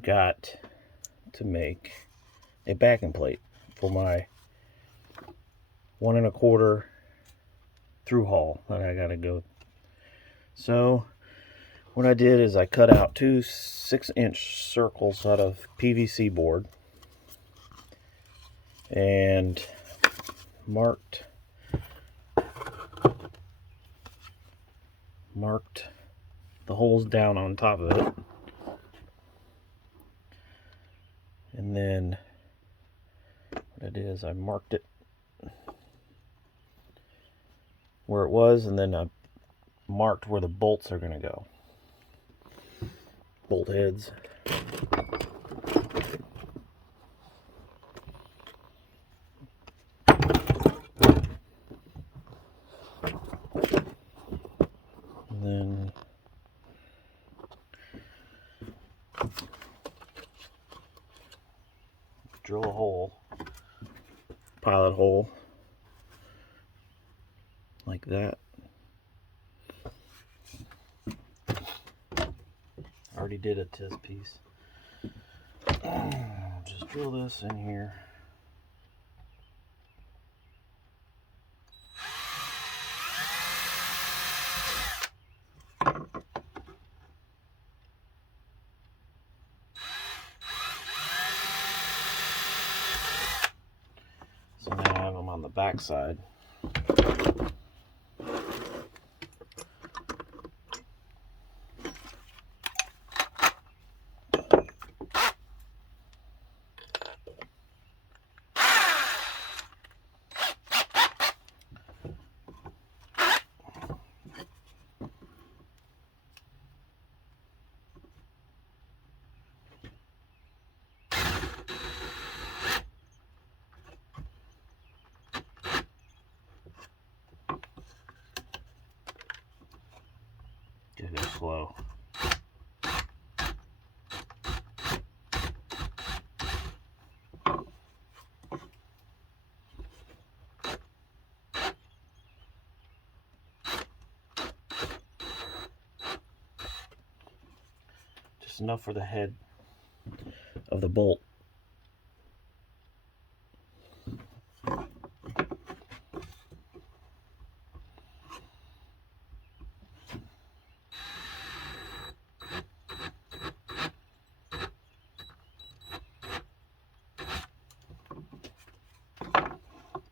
got to make a backing plate for my 1 1/4 through hull that I gotta go. So what I did is I cut out 2 6-inch circles out of PVC board and marked the holes down on top of it, and then what I did is I marked it where it was, and then I marked where the bolts are going to go, bolt heads. And then drill a hole, pilot hole, like that. Already did a test piece. Just drill this in here. So now I have them on the back side. Just go slow. Just enough for the head of the bolt.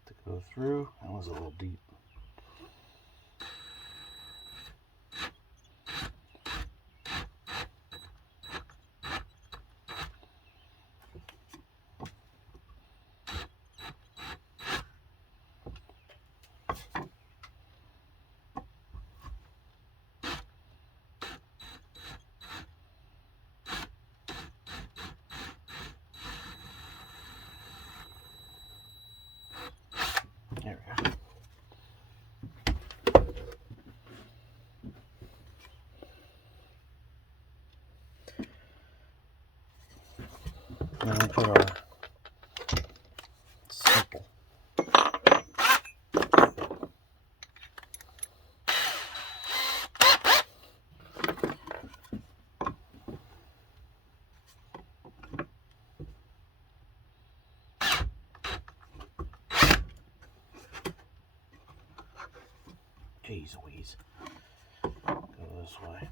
To go through, that was a little deep. There we go. Now we put our simple Jeez Louise. Go this way.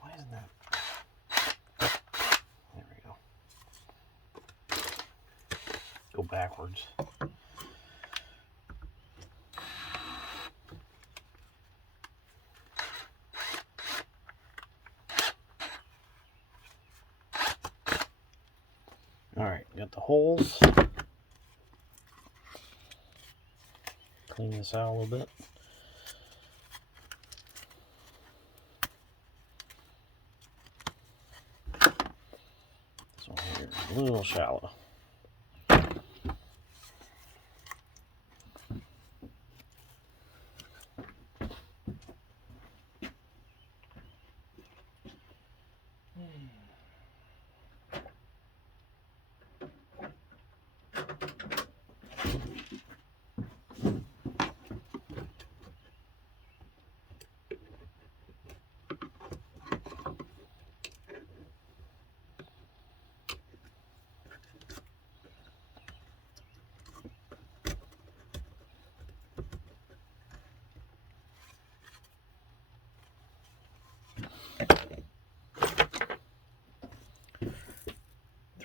Why isn't that? There we go. Go backwards. Alright, got the holes. Clean this out a little bit. This one here is a little shallow.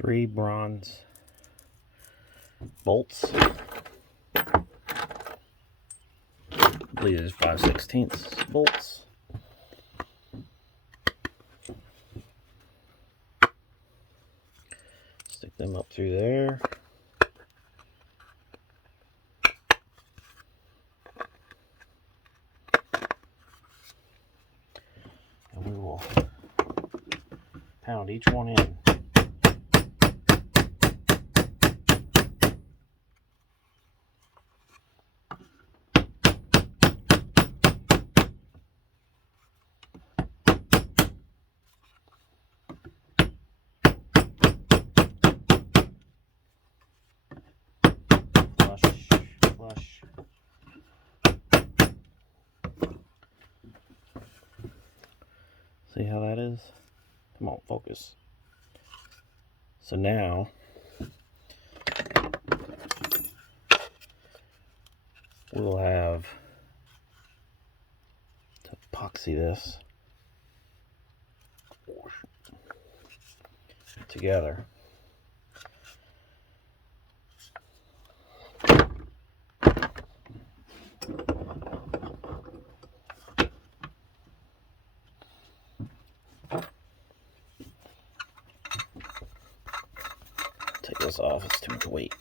3 bronze bolts. I believe there's 5/16 bolts. Stick them up through there. And we will pound each one in. Flush. See how that is? Come on, focus. So now we'll have to epoxy this together. Take this off, it's too much weight.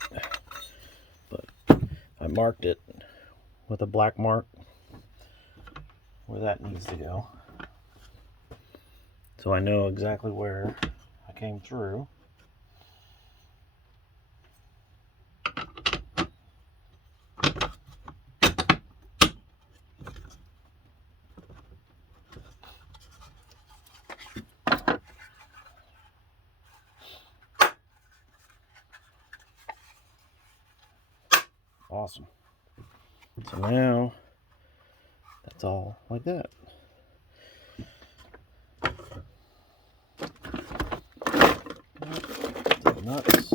But I marked it with a black mark where that needs to go. So I know exactly where I came through. Awesome. So now that's all like that. The nuts.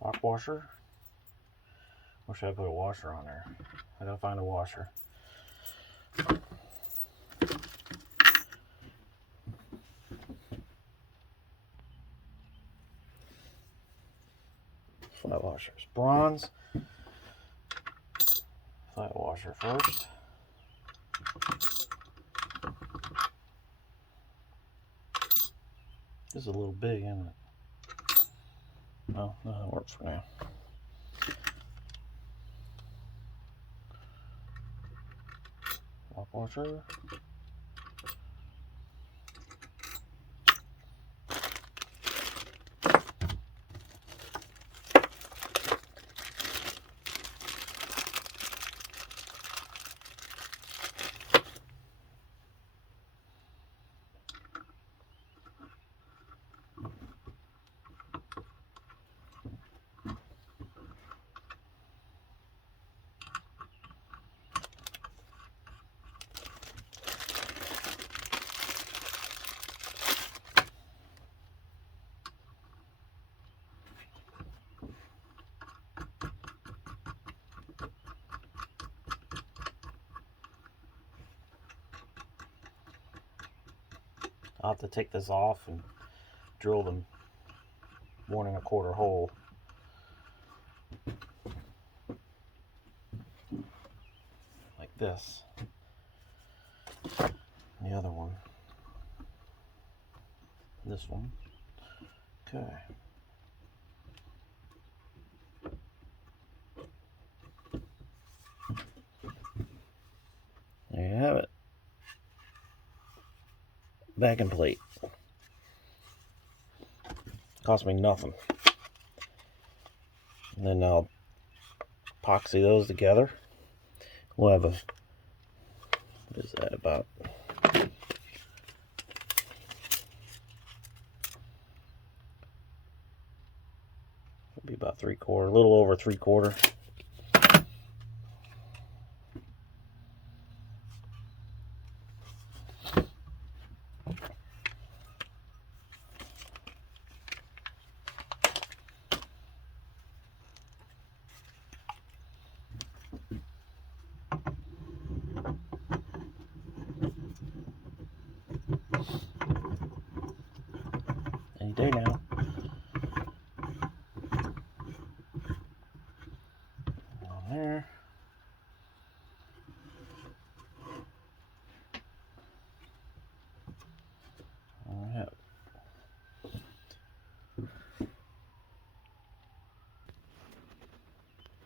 Lock washer. Or should I put a washer on there? I gotta find a washer. Flat washers. Bronze. Flat washer first. This is a little big, isn't it? No, that works for now. Lock washer. I'll have to take this off and drill them 1 1/4 hole. Like this. And the other one. This one. Okay. There you have it. Backing plate. Cost me nothing. And then I'll epoxy those together. We'll have a, what is that, about be about 3/4, a little over 3/4. day now. On there.